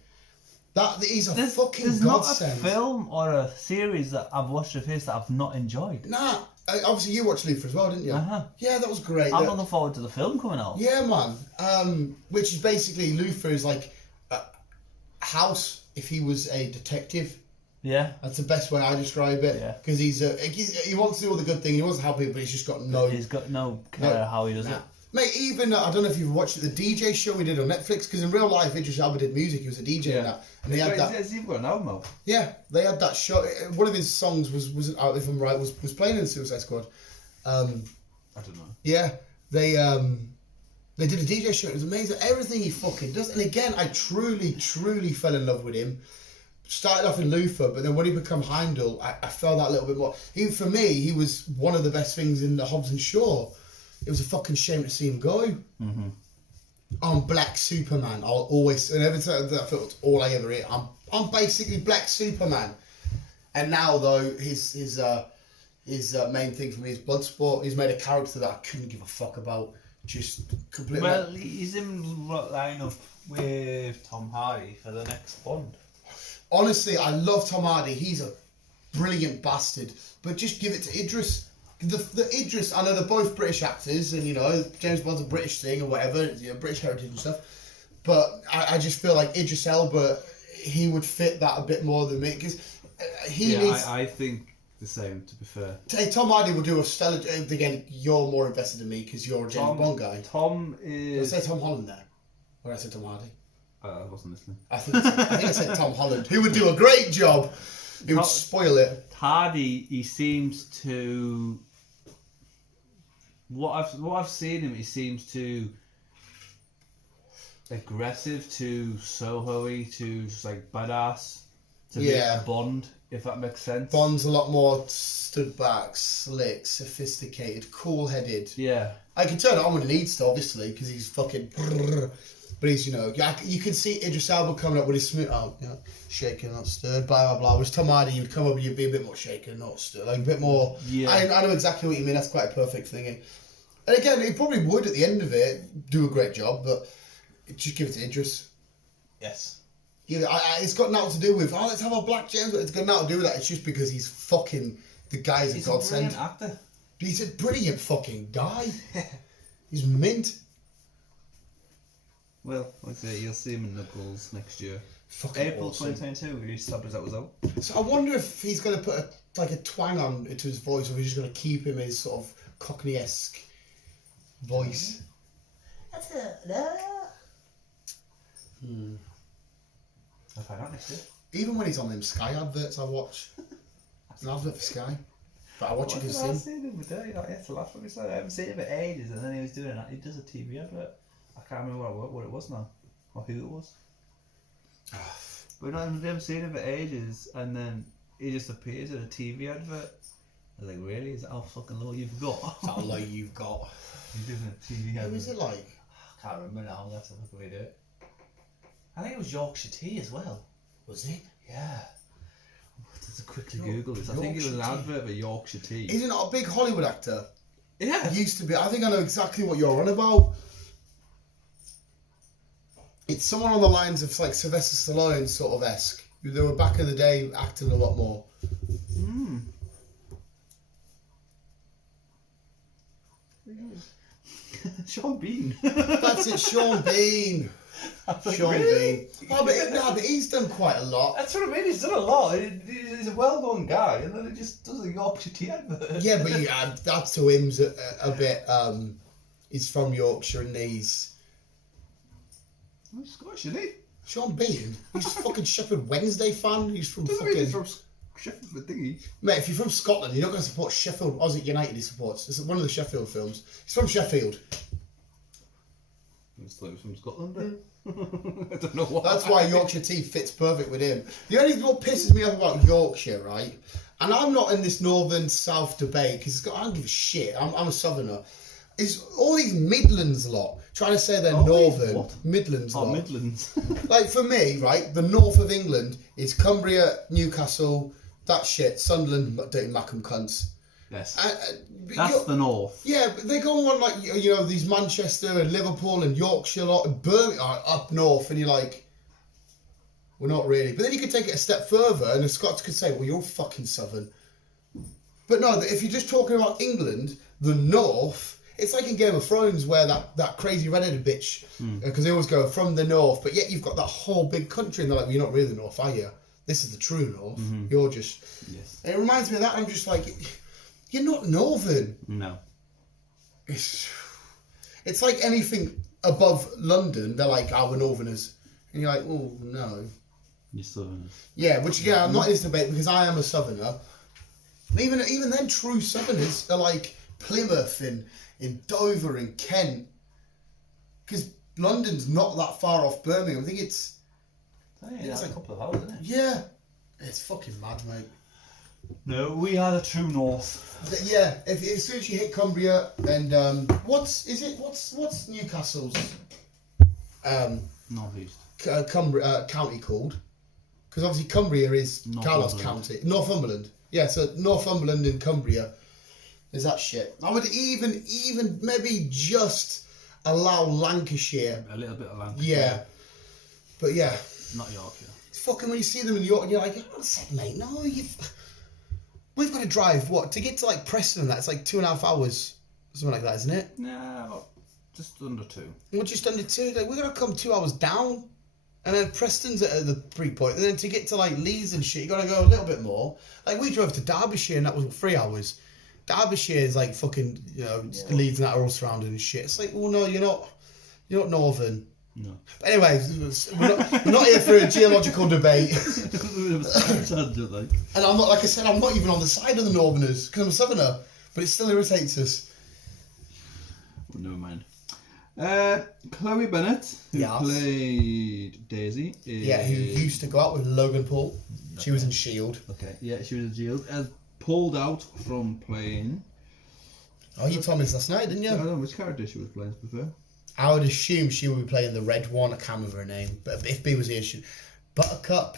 He's a fucking There's godsend. not a film or a series that I've watched of his that I've not enjoyed. Nah, obviously you watched Luther as well, didn't you? Uh-huh. Yeah, that was great. I'm looking forward to the film coming out. Yeah, man. Which is basically Luther is like House if he was a detective. Yeah. That's the best way I describe it. Yeah. Because he wants to do all the good things. He wants to help people, but he's just got no. He's got no care how he does it. Mate, even I don't know if you've watched the DJ show we did on Netflix. Because in real life, Idris Elba did music. He was a DJ in that, and they had that. He's got an album out. Yeah, they had that show. One of his songs was if I'm right, was playing in Suicide Squad. I don't know. Yeah, they did a DJ show. It was amazing. Everything he fucking does. And again, I truly fell in love with him. Started off in Luther, but then when he became Heimdall, I felt that a little bit more. Even for me, he was one of the best things in the Hobbs and Shaw. It was a fucking shame to see him go. Mm-hmm. I'm Black Superman. I'll always, and every time that felt all I ever hear. I'm basically Black Superman. And now though, his main thing for me is Bloodsport. He's made a character that I couldn't give a fuck about. Just completely. Well, he's in line up with Tom Hardy for the next Bond. Honestly, I love Tom Hardy. He's a brilliant bastard. But just give it to Idris. The Idris, I know they're both British actors, and you know James Bond's a British thing or whatever, you know, British heritage and stuff. But I just feel like Idris Elba, he would fit that a bit more than me because he needs. I think the same. To be fair, Tom Hardy will do a stellar. Again, you're more invested in me because you're a James Bond guy. Tom Did is. I say Tom Holland there, or did I say Tom Hardy? I wasn't listening. I think I said Tom Holland, who would do a great job. He would spoil it. Hardy, he seems to. What I've seen him, he seems too aggressive, too Soho-y, too just like badass to be a Bond, if that makes sense. Bond's a lot more stood back, slick, sophisticated, cool-headed. Yeah. I can turn it on when it needs to, obviously, because he's fucking. But he's, you know, you can see Idris Elba coming up with his smooth, shaken, not stirred, blah, blah, blah. Whereas Tom Hardy, you'd come up and you'd be a bit more shaken, not stirred, like a bit more. Yeah. I know exactly what you mean. That's quite a perfect thing. And again, he probably would at the end of it do a great job, but just give it to Idris. Yes. Yeah, it's got nothing to do with let's have a Black James. It's got nothing to do with that. It's just because he's fucking the guy's a godsend. He's a brilliant actor. He's a brilliant fucking guy. He's mint. Well, like I say, you'll see him in Knuckles next year. Fucking April awesome. 2022, we established that was out. So I wonder if he's going to put a twang on into his voice, or if he's just going to keep him his sort of Cockney-esque voice. That's it. I'll find out next year. Even when he's on them Sky adverts, I watch. It's an advert for Sky, but I watch it because I him. seen him today. That's the last one we saw. I haven't seen him for ages, and then he was doing it. He does a TV advert. I can't remember what it was now, or who it was. But I haven't seen him for ages, and then he just appears in a TV advert. I was like, really? Is that how fucking low you've got? That's how low you've got. He's doing a TV advert. Who is it like? I can't remember now. That's the way to do it. I think it was Yorkshire Tea as well. Was it? Yeah. Let's quickly Google this. I think it was an advert for Yorkshire Tea. He's not a big Hollywood actor. Yeah. He used to be. I think I know exactly what you're on about. It's someone on the lines of like Sylvester Stallone sort of esque. They were back in the day acting a lot more. Sean Bean. That's it, Sean Bean. Sean Bean. But he's done quite a lot. That's what I mean. He's done a lot. He's a well-known guy, and then he just does a Yorkshire Tea advert. Yeah, but that's to him's a bit. He's from Yorkshire and he's Scottish, isn't he? Sean Bean. He's a fucking Sheffield Wednesday fan. He's from Doesn't fucking. mean he's from Sheffield thingy. Mate, if you're from Scotland, you're not going to support Sheffield. Aussie United he supports. It's one of the Sheffield films. He's from Sheffield. It's like from Scotland. I don't know why. That's why Yorkshire Tea fits perfect with him. The only thing what pisses me off about Yorkshire, right? And I'm not in this northern south debate because I don't give a shit. I'm a southerner. is all these Midlands lot trying to say they're Oh, wait, northern. what? Midlands Oh, lot. Midlands. Like for me, right, the north of England is Cumbria, Newcastle, that shit, Sunderland, dirty Mackham cunts. Yes. But That's the north. yeah, but they go on like you know these Manchester and Liverpool and Yorkshire lot and Birmingham up north, and you're like, well, not really. But then you could take it a step further, and the Scots could say, well, you're fucking southern. But no, if you're just talking about England, the north, it's like in Game of Thrones where that crazy redheaded bitch, because they always go from the north, but yet you've got that whole big country, and they're like, well, you're not really the north, are you? This is the true north. You're just. Yes. And it reminds me of that. I'm just like, you're not northern. No. It's like anything above London, they're like, we're northerners. And you're like, oh, no. You're southern. Yeah, which, yeah, I'm not in this debate because I am a southerner. Even then, true southerners are like Plymouth in Dover and Kent. Because London's not that far off Birmingham. I think it's... It's like a couple of hours, isn't it? Yeah. It's fucking mad, mate. No, we are the true north. Yeah, as soon as you hit Cumbria and what's Newcastle's Northeast. Cumbria county called? Because obviously Cumbria is Carlos County, Northumberland. Yeah, so Northumberland and Cumbria is that shit. I would even maybe just allow Lancashire. A little bit of Lancashire. Yeah, but yeah, Not Yorkshire. it's fucking when you see them in York and you're like, hang on a sec, mate. No, we've got to drive what to get to like Preston and that. It's like 2.5 hours, something like that, isn't it? Nah, about just under 2. We're just under 2. Like we're gonna come 2 hours down, and then Preston's at the 3 point, and then to get to like Leeds and shit, you gotta go a little bit more. Like we drove to Derbyshire and that was 3 hours. Derbyshire is like fucking, Leeds and that are all surrounded and shit. It's like, well, no, you're not northern. No. But anyway, we're not here for a geological debate. And I'm not, like I said, I'm not even on the side of the northerners because I'm a southerner, but it still irritates us. Well, never mind. Chloe Bennett, who played Daisy. Who used to go out with Logan Paul. She was in S.H.I.E.L.D. Okay, yeah, she was in S.H.I.E.L.D. Has pulled out from playing. Oh, you told me this last night, didn't you? I don't know which character she was playing, to be fair. I would assume she would be playing the red one. I can't remember her name. But if B was here, Buttercup.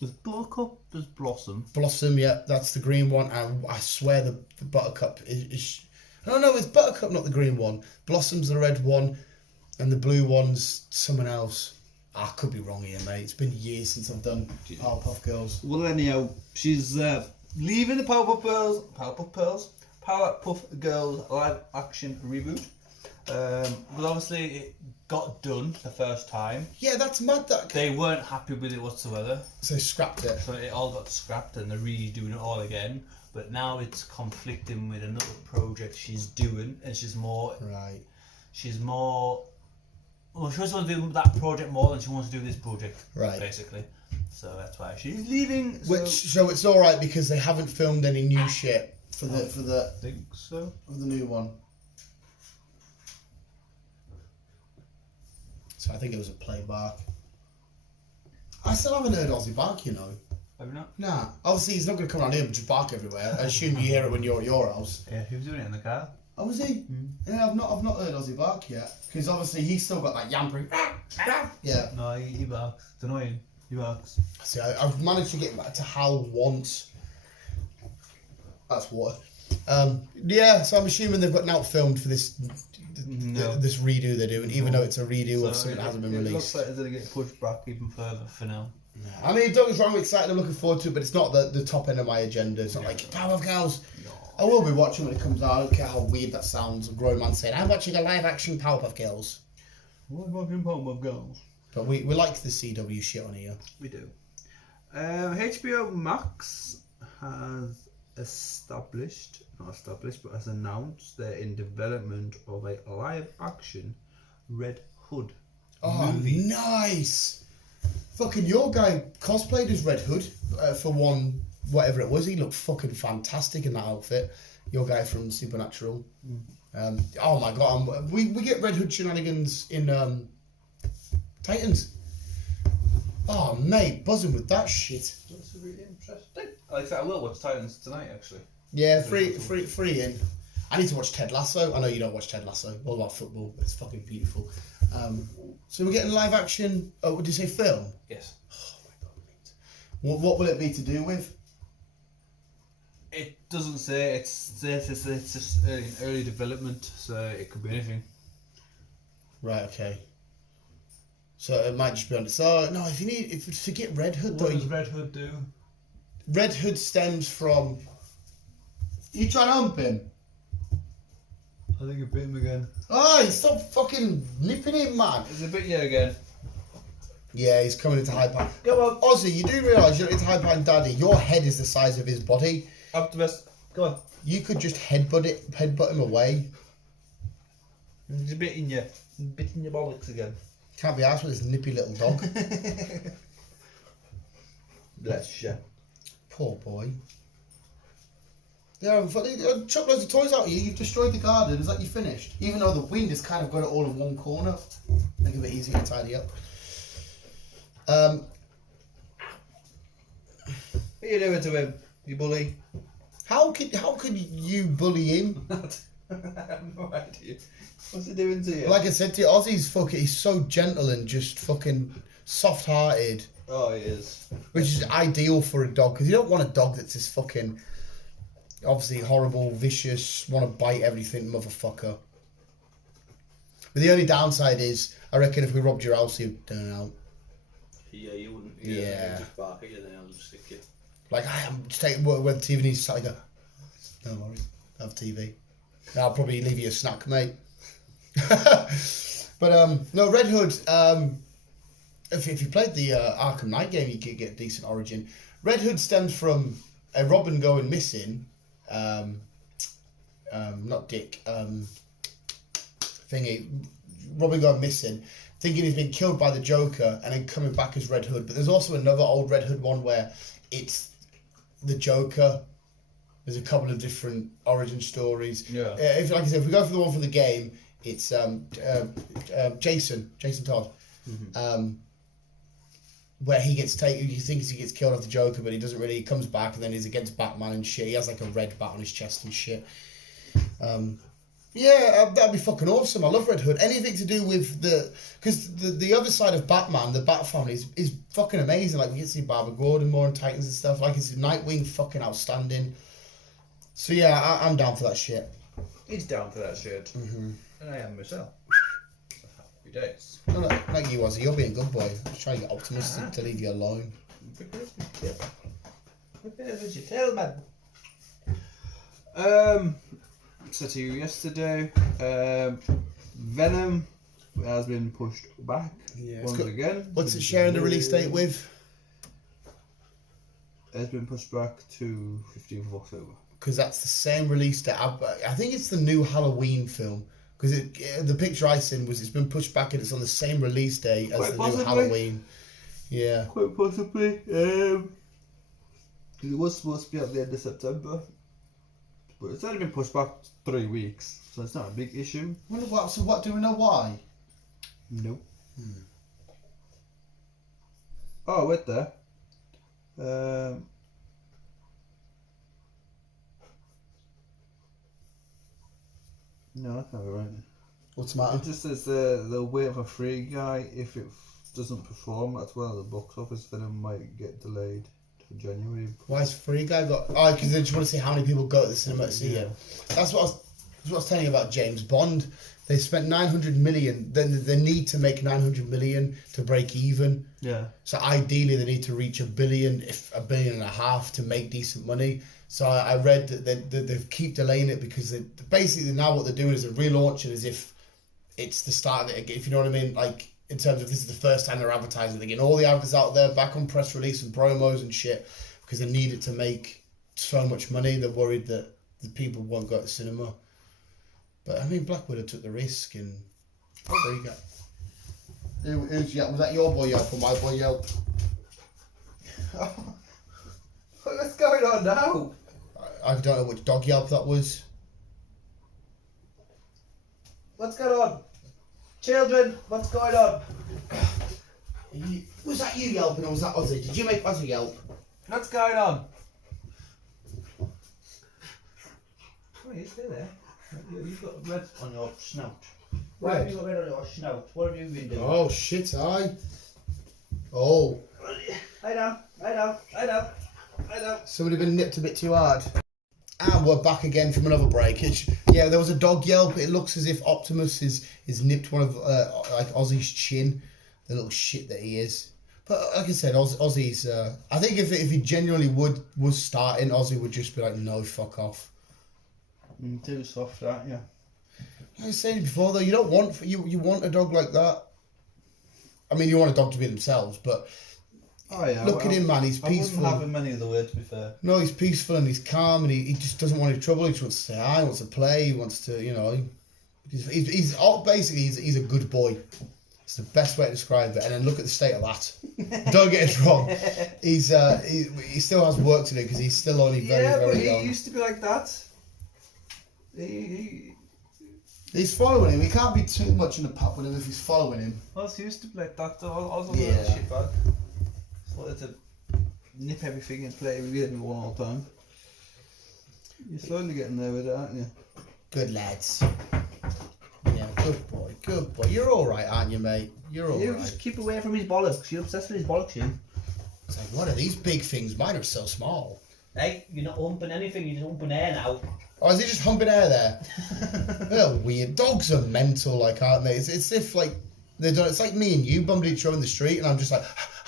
There's Buttercup, there's Blossom. Blossom, yeah, that's the green one. And I swear the Buttercup is... I don't know, it's Buttercup, not the green one. Blossom's the red one. And the blue one's someone else. I could be wrong here, mate. It's been years since I've done Powerpuff Girls. Well, anyhow, she's leaving the Powerpuff Girls live action reboot. But obviously it got done the first time. Yeah, that's mad. They weren't happy with it whatsoever. So they scrapped it. So it all got scrapped and they're redoing it all again. But now it's conflicting with another project she's doing, and she's more. Right. She's more. Well, she wants to do that project more than she wants to do this project. Right. Basically. So that's why she's leaving. So it's all right because they haven't filmed any new shit for the I think so. for the new one. So I think it was a playback. I still haven't heard Ozzy bark, you know. Have you not? Nah. Obviously, he's not going to come around here and just bark everywhere. I assume you hear it when you're at your house. Yeah, he was doing it in the car. Oh, was he? Yeah, I've not heard Ozzy bark yet. Because obviously he's still got that yampering. Yeah. No, he barks. It's annoying. He barks. See, I've managed to get back to Hal once. That's water. Yeah, so I'm assuming they've got now filmed for this this redo they're doing, even though it's a redo of something that hasn't been released. It looks like it's going to get pushed back even further for now. I mean, don't get me wrong, I'm excited, I'm looking forward to it, but it's not the top end of my agenda. It's not like Powerpuff Girls. No. I will be watching when it comes out. I don't care how weird that sounds. A grown man saying, I'm watching a live action Powerpuff Girls. I'm watching Powerpuff Girls. But we like the CW shit on here. We do. HBO Max has has announced they're in development of a live action Red Hood movie. Nice! Fucking your guy cosplayed as Red Hood for one, whatever it was. He looked fucking fantastic in that outfit. Your guy from Supernatural. Oh my god, we get Red Hood shenanigans in Titans. Oh mate, buzzing with that shit. That's really interesting. I will watch Titans tonight, actually. Yeah, free in. I need to watch Ted Lasso. I know you don't watch Ted Lasso. All about football. It's fucking beautiful. So we're getting live action. Oh, would you say film? Yes. Oh my god, mate. What will it be to do with? It doesn't say. It's just early development, so it could be anything. Right. Okay. So it might just be on. So no, if you forget Red Hood though. What does Red Hood do? Red Hood stems from. You trying to hump him? I think you bit him again. Oh, stop fucking nipping him, man. Is it bit you again? Yeah, he's coming into Hyde Park. Go on. Ozzy, you do realise you're into Hyde Park Daddy. Your head is the size of his body. Optimus. Go on. You could just headbutt him away. He's biting you. Biting your bollocks again. Can't be arsed with this nippy little dog. Bless you. Poor boy. Yeah, chuck loads of toys out at you. You've destroyed the garden. It's like you finished. Even though the wind has kind of got it all in one corner. Make it a bit easier to tidy up. What are you doing to him, you bully? How could you bully him? I have no idea. What's he doing to you? Like I said to you, Ozzy's he's so gentle and just fucking soft-hearted. Oh, he is. Which is ideal for a dog, because you don't want a dog that's this fucking, obviously horrible, vicious, want to bite everything motherfucker. But the only downside is, I reckon if we robbed your house, he'd turn out. Yeah, you wouldn't. Yeah. You'd just bark at you then, I'll just stick you. Like, I am just taking where the TV needs to go, no worries, have TV. I'll probably leave you a snack, mate. But, no, Red Hood, if you played the Arkham Knight game, you could get a decent origin. Red Hood stems from a Robin going missing, not Dick, thingy, Robin going missing, thinking he's been killed by the Joker, and then coming back as Red Hood. But there's also another old Red Hood one where it's the Joker. There's a couple of different origin stories. Yeah. If, like I said, if we go for the one from the game, it's Jason Todd. Mm-hmm. Where he gets taken, he thinks he gets killed off the Joker, but he doesn't really. He comes back and then he's against Batman and shit. He has like a red bat on his chest and shit. Yeah, that'd be fucking awesome. I love Red Hood. Anything to do with because the other side of Batman, the Bat family, is fucking amazing. Like we get to see Barbara Gordon more in Titans and stuff. Like it's Nightwing, fucking outstanding. So yeah, I'm down for that shit. He's down for that shit. Mm-hmm. And I am myself. Happy days. No, like you, Ozzy. You're being a good boy. Just trying to get Optimus to leave you alone. Prepare as you tell, man. Said to you yesterday, Venom has been pushed back once again. What's it sharing the release date with? It's been pushed back to 15th of October. Because that's the same release date. I think it's the new Halloween film. Because the picture I seen was it's been pushed back and it's on the same release date as Quite the possibly. new Halloween. Yeah. Quite possibly. It was supposed to be at the end of September. But it's only been pushed back 3 weeks, so it's not a big issue. So what, do we know why? No. Oh, wait there. No, that's not right. What's the matter? It just says they'll wait for Free Guy. If it doesn't perform, that's one of the box office, then it might get delayed to January. Why is Free Guy got? Oh, because they just want to see how many people go to the cinema to see it. That's what I was telling you about James Bond. They spent 900 million. Then they need to make 900 million to break even. Yeah. So ideally, they need to reach $1 billion, if $1.5 billion, to make decent money. So I read that they keep delaying it because basically now what they're doing is they're relaunching as if it's the start of it again. If you know what I mean, like in terms of this is the first time they're advertising. They're getting all the adverts out there, back on press release and promos and shit, because they need it to make so much money. They're worried that the people won't go to the cinema. But I mean, Black Widow took the risk, and there you go. Was that your boy Yelp or my boy Yelp? What's going on now? I don't know which dog Yelp that was. What's going on? Children, what's going on? Was that you yelping or was that Ozzy? Did you make Ozzy yelp? What's going on? Oh, you still there? You've got red on your snout. Why have you got red on your snout? What have you been doing? Oh shit! Oh. Lie down. Somebody been nipped a bit too hard. And we're back again from another break. Yeah, there was a dog yelp. It looks as if Optimus is nipped one of like Ozzy's chin, the little shit that he is. But like I said, Ozzy's. I think if he genuinely was starting, Ozzy would just be like, no, fuck off. Too soft, aren't you? Like I was saying before, though, you don't want you want a dog like that. I mean, you want a dog to be themselves, but. Oh yeah. Look at him, man. He's peaceful. I wouldn't have him any other way, to be fair. No, he's peaceful and he's calm and he just doesn't want any trouble. He just wants to say hi, wants to play, he wants to, you know. He's a good boy. It's the best way to describe it. And then look at the state of that. Don't get us wrong. He still has work to do because he's still only very but young. he used to be like that. He's following him. He can't be too much in the pack with him if he's following him. I was used to be like that though. I was a Yeah. little shit bag. Wanted to nip everything and play with everyone all the time. You're slowly getting there with it, aren't you? Good lads. Yeah, good boy. You're all right, aren't you, mate? You're all You right. just keep away from his bollocks. You're obsessed with his bollocks, you. It's like, what are these big things? Mine are so small. Hey, you're not humping anything, you're just humping air now. Oh, is he just humping air there? They're weird. Dogs are mental, like, aren't they? It's if, like, they don't. It's like me and you bumped each other in the street, and I'm just like,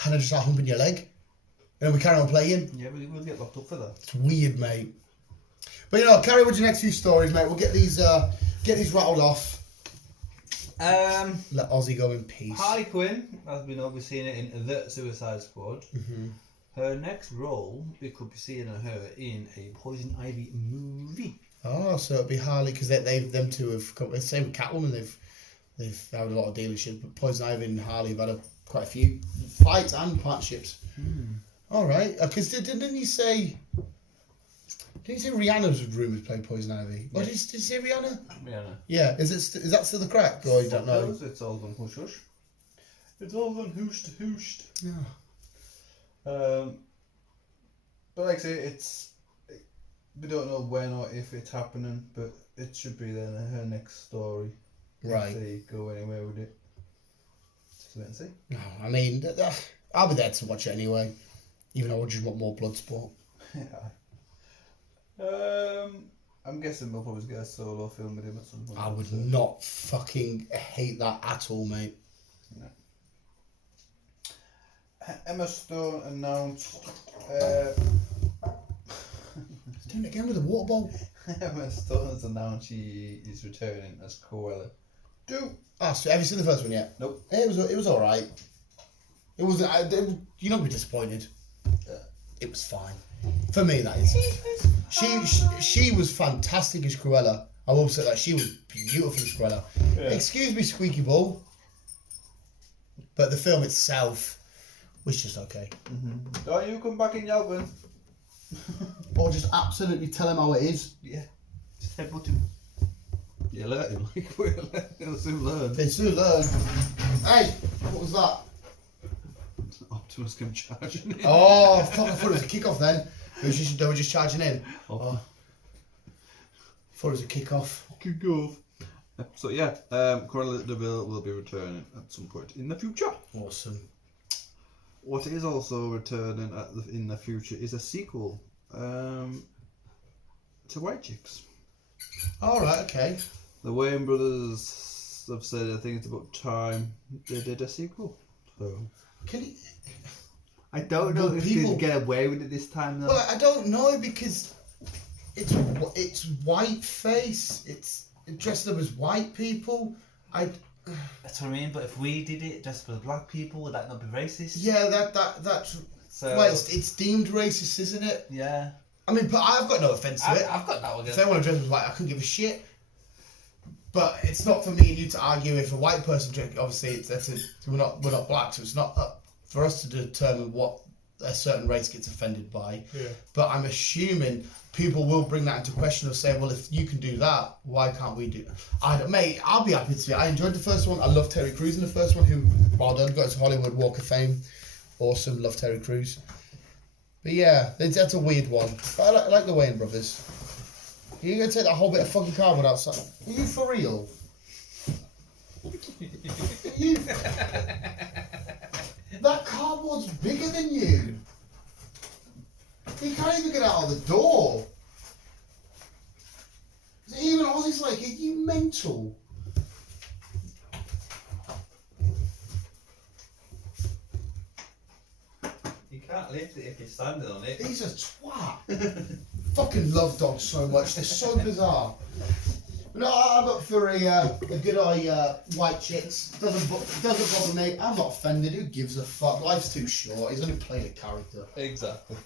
and I just start humping your leg, and then we carry on playing. Yeah, we'll get locked up for that. It's weird, mate. But you know, carry with your next few stories, mate. We'll get these rattled off. Let Ozzy go in peace. Harley Quinn, as we know, we're seeing it in The Suicide Squad. Mm-hmm. Her next role, we could be seeing her in a Poison Ivy movie. Oh, so it'll be Harley because them two have come. Same with Catwoman. They've had a lot of dealerships, but Poison Ivy and Harley have had quite a few fights and partnerships. All right, because didn't you say? Didn't you say Rihanna's rumoured to play Poison Ivy? Yeah. Or did you say Rihanna? Rihanna. Yeah, is that still the crack, or you don't know? It's all gone hush hush. It's all gone hoosh to hoosh. Yeah. But like I say, we don't know when or if it's happening, but it should be then her next story. Right. If they go anywhere with it. Just wait and see. No, I mean, I'll be there to watch it anyway, even though I just want more blood sport. Yeah. I'm guessing we'll probably get a solo film with him at some point. I would not fucking hate that at all, mate. No. Emma Stone announced. Doing it again with a water bowl. Emma Stone has announced she is returning as Cruella. So have you seen the first one yet? Nope. It was all right. It wasn't. You're not gonna be disappointed. It was fine. For me, that is. She was fantastic as Cruella. I will say that she was beautiful as Cruella. Yeah. Excuse me, Squeaky Ball. But the film itself was just okay. Mm-hmm. Don't you come back in Yalvin? Or just absolutely tell him how it is. Yeah. Just headbutt him. Yeah, let him. He'll soon learn. They soon learn. Hey, what was that? Optimus came charging in. Oh, fuck, I thought it was a kick-off then. They were just charging in. Oh. Thought it was a kick-off. Kick off. So yeah, Cruella de Vil will be returning at some point in the future. Awesome. What is also returning in the future is a sequel to White Chicks. Alright, okay. The Wayne brothers have said I think it's about time they did a sequel. So Can you... I don't know Well, if people- they get away with it this time though. Well, I don't know because it's white face. It's dressed up as white people. That's what I mean, but if we did it just for black people, would that not be racist? Yeah, that's So, well, it's deemed racist, isn't it? yeah. I mean, but I've got no offence to it. I've got that one. If they want to dress as white, I couldn't give a shit. But it's not for me and you to argue if a white person drink. Obviously, we're not black, so it's not up for us to determine what a certain race gets offended by. Yeah. But I'm assuming people will bring that into question of saying, well, if you can do that, why can't we do that? Mate, I'll be happy to see it. I enjoyed the first one. I love Terry Crews in the first one, who, well done, got his Hollywood Walk of Fame. Awesome, love Terry Crews. But yeah, that's a weird one. But I like the Wayne brothers. You're gonna take that whole bit of fucking cardboard outside? Are you for real? You... That cardboard's bigger than you. You can't even get out of the door. Even Ozzy's like, are you mental? You can't lift it if you're standing on it. He's a twat. Fucking love dogs so much. They're so bizarre. No, I'm up for a good eye white chicks. Doesn't bother me. I'm not offended. Who gives a fuck? Life's too short. He's only playing a character. Exactly.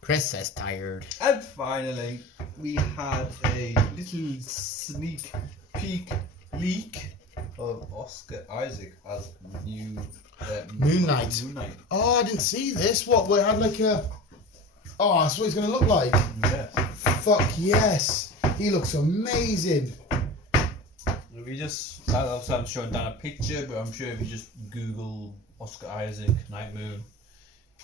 Chris says tired. And finally, we had a little sneak peek leak of Oscar Isaac as new Moon Knight. Moon Knight. Oh, I didn't see this. What? We had like a. Oh, that's what he's gonna look like. Yes. Fuck yes. He looks amazing. We just, I'm showing down a picture, but I'm sure if you just Google Oscar Isaac Night Moon,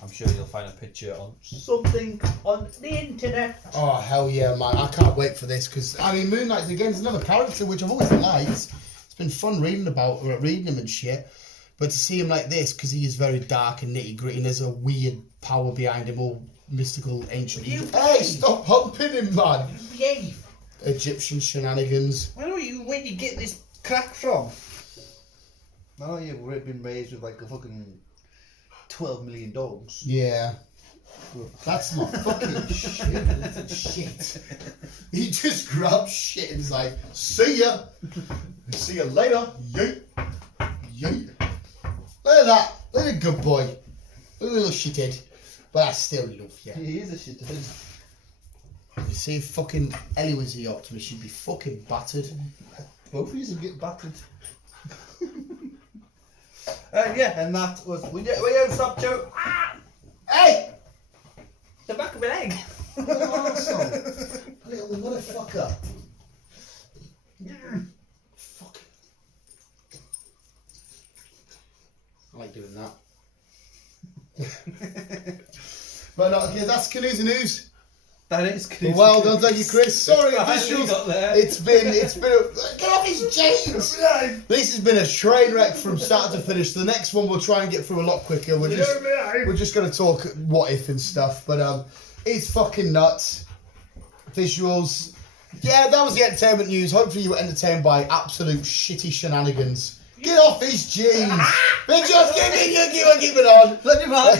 I'm sure you'll find a picture on something on the internet. Oh hell yeah, man! I can't wait for this because I mean, Moon Knight again is another character which I've always liked. It's been fun reading him and shit. But to see him like this, because he is very dark and nitty gritty, and there's a weird power behind him, all mystical, ancient. Hey, stop humping him, man! Yay! Egyptian shenanigans. Where do you get this crack from? I know you've been raised with like a fucking 12 million dogs. Yeah. That's not fucking shit. That's shit. He just grabs shit and is like, see ya. See you later. Yeet. Yeet. Look at that. Look at a good boy. Look at a little shithead. But I still love you. He is a shithead. You see if fucking Ellie was the Optimus, she'd be fucking battered. Both of you would get battered. Yeah, and that was. We don't stop, Joe. Ah! Hey! The back of my leg. Arsehole. Little motherfucker. Fuck. I like doing that. But okay, that's Canoes and News. That is good. Well done, thank you, Chris. Sorry, Finally officials. got there. It's been a, get off his jeans. This has been a train wreck from start to finish. The next one we'll try and get through a lot quicker. We're just going to talk what if and stuff, but it's fucking nuts. Visuals. Yeah, that was the entertainment news. Hopefully you were entertained by absolute shitty shenanigans. Get off his jeans. But just keep it on. Let him on.